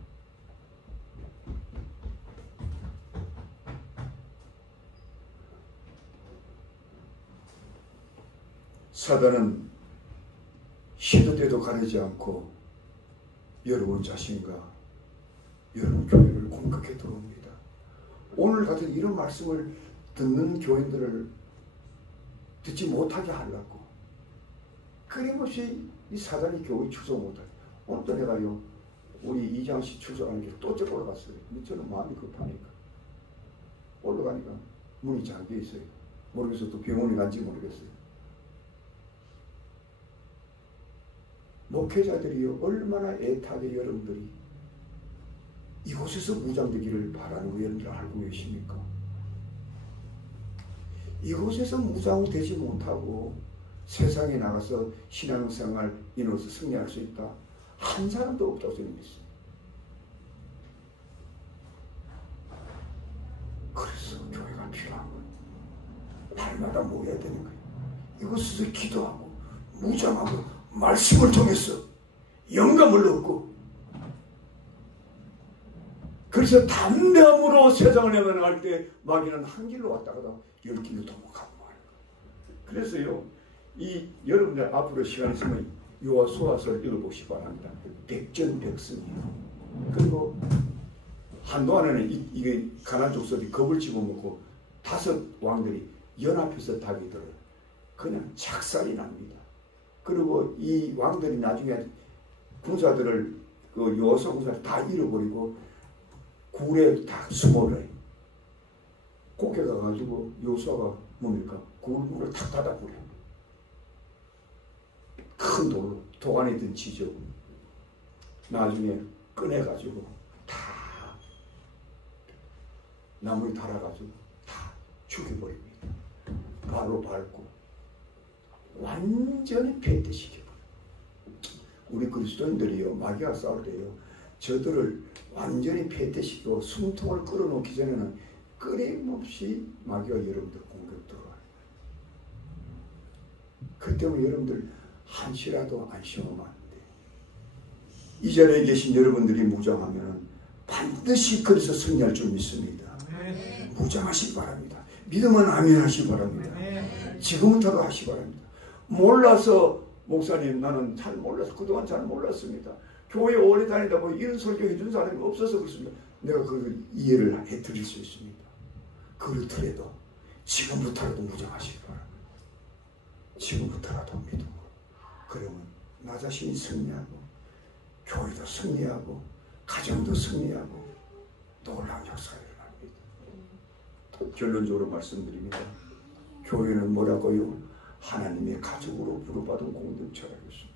사단은 시도 때도 가리지 않고 여러분 자신과 여러분 교회를 공격해 들어옵니다. 오늘 같은 이런 말씀을 듣는 교인들을 듣지 못하게 하려고 끊임없이 이 사단이 교회 추석 못하게. 오늘도 내가요 우리 이장씨 추석하는 게 또 쭉 올라갔어요. 근데 저는 마음이 급하니까 올라가니까 문이 잠겨 있어요. 모르겠어요. 또 병원에 간지 모르겠어요. 목회자들이요 얼마나 애타게 여러분들이 이곳에서 무장되기를 바라는 거 여러분들 알고 계십니까? 이곳에서 무장되지 못하고 세상에 나가서 신앙생활 이노서 승리할 수 있다. 한 사람도 없다고 저는 믿습니다. 그래서 교회가 필요한 거예요. 날마다 모여야 되는 거예요. 이곳에서 기도하고 무장하고 말씀을 통해서 영감을 얻고 그래서 담대함으로 세상을 헤쳐나갈 때 마귀는 한 길로 왔다 갔다 열 길로 도망가고 말이에요. 그래서요, 이 여러분들 앞으로 시간 있으면 요호수아서를 읽어보시기 바랍니다. 백전백승이에요. 그리고 한동안에는 이게 가나안 족속이 겁을 집어먹고 5 왕들이 연합해서 다윗을 그냥 착살이 납니다. 그리고 이 왕들이 나중에 군사들을 그 요호수아 군사를 다 잃어버리고 굴에 다 숨어래. 곱게 가가지고 요호수아가 뭡니까? 굴을 탁 닫아버려. 큰 돌로 도관에 든 지져. 나중에 꺼내가지고 다 나무에 달아가지고 다 죽여버립니다. 발로 밟고 완전히 폐퇴시켜버려요. 우리 그리스도인들이요, 마귀와 싸울 때요, 저들을 완전히 폐퇴시키고 숨통을 끌어놓기 전에는 끊임없이 마귀와 여러분들 공격 들어와요. 그 때문에 여러분들 한시라도 안심하면 안 돼. 이 자리에 계신 여러분들이 무장하면 반드시 그래서 승리할 줄 믿습니다. 무장하시기 바랍니다. 믿으면 아멘 하시기 바랍니다. 지금부터도 하시기 바랍니다. 몰라서 목사님 나는 잘 몰라서 그동안 잘 몰랐습니다. 교회 오래 다니다 보니 이런 설교 해준 사람이 없어서 그렇습니다. 내가 그걸 이해를 해드릴 수 있습니다. 그렇더라도 지금부터라도 무장하시기 바랍니다. 지금부터라도 믿음으로. 그러면 나 자신이 승리하고 교회도 승리하고 가정도 승리하고 놀라운 역사가 일어납니다. 결론적으로 말씀드립니다. 교회는 뭐라고요? 하나님의 가족으로 부름받은 공동체라고 했습니다.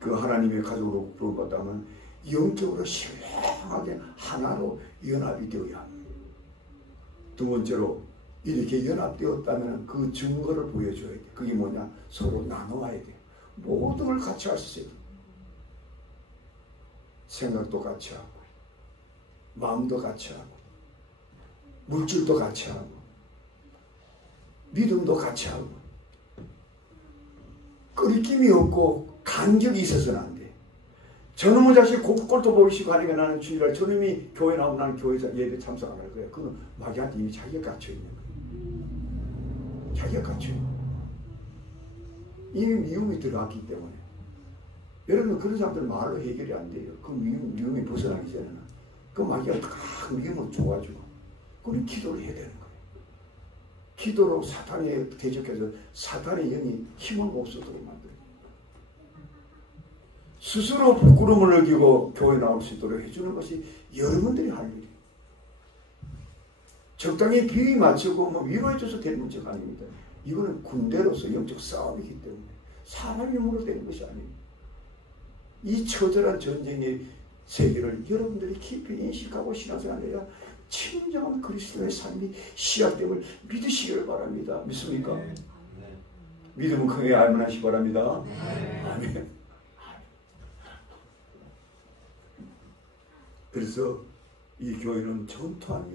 그 하나님의 가족으로 부름받다면 영적으로 신령하게 하나로 연합이 되어야 합니다. 두 번째로 이렇게 연합되었다면 그 증거를 보여줘야 돼. 그게 뭐냐? 서로 나눠야 돼. 모든 걸 같이 할 수 있어야 돼. 생각도 같이 하고 마음도 같이 하고 물질도 같이 하고 믿음도 같이 하고 끓이김이 없고 간격이 있어서는 안 돼. 저놈의 자식 꼴도 보기 싫고 하니까 나는 주일날 저놈이 교회 나오면 나는 교회에서 예배 참석 안 할 거야. 그건 마귀한테 이미 자기가 갇혀있는 거야. 자기가 갇혀있는 거야. 이미 미움이 들어갔기 때문에. 여러분 그런 사람들 말로 해결이 안 돼요. 그 미움이 벗어나기 전에는. 그 마귀가 딱 미움을 줘가지고 그건 기도를 해야 되는 거예요. 기도로 사탄에 대적해서 사탄의 영이 힘을 못 쓰도록 만들어요. 스스로 부끄러움을 느끼고 교회 나올 수 있도록 해주는 것이 여러분들이 할 일이에요. 적당히 비위 맞추고 뭐 위로해줘서 될 문제가 아닙니다. 이거는 군대로서 영적 싸움이기 때문에 사람의 힘으로 되는 것이 아니에요. 이 처절한 전쟁의 세계를 여러분들이 깊이 인식하고 신앙생활해야 진정한 그리스도의 삶이 시작됨을 믿으시기를 바랍니다. 믿습니까? 네. 믿음은 크게 알만하시기 바랍니다. 네. 아멘. 그래서 이 교회는 전투하며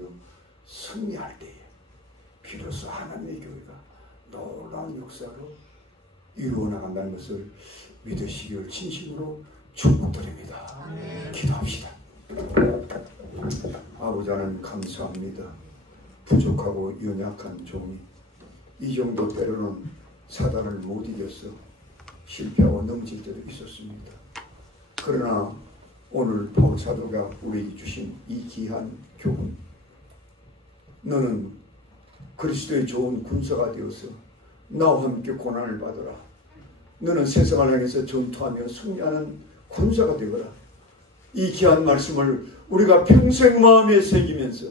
승리할 때에 비로소 하나님의 교회가 놀라운 역사로 이루어 나간다는 것을 믿으시기를 진심으로 축복드립니다. 기도합시다. 아버지 하나님 감사합니다. 부족하고 연약한 종이 이 정도 때로는 사단을 못 이겨서 실패하고 넘칠 때도 있었습니다. 그러나 오늘 바울 사도가 우리에게 주신 이 귀한 교훈, 너는 그리스도의 좋은 군사가 되어서 나와 함께 고난을 받으라. 너는 세상을 향해서 전투하며 승리하는 군사가 되거라. 이 귀한 말씀을 우리가 평생 마음에 새기면서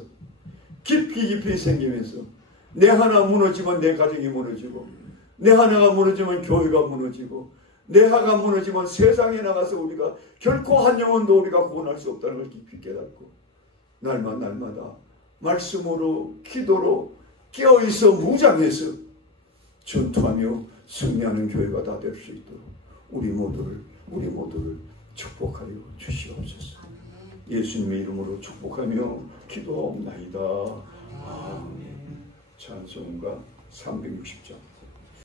깊이 새기면서 내 하나 무너지면 내 가정이 무너지고 내 하나가 무너지면 교회가 무너지고 내 하나가 무너지면 세상에 나가서 우리가 결코 한 영혼도 우리가 구원할 수 없다는 걸 깊이 깨닫고 날마다 말씀으로 기도로 깨어있어 무장해서 전투하며 승리하는 교회가 다 될 수 있도록 우리 모두를 축복하여 주시옵소서. 예수님의 이름으로 축복하며 기도하옵나이다. 아멘. 찬송가 360장.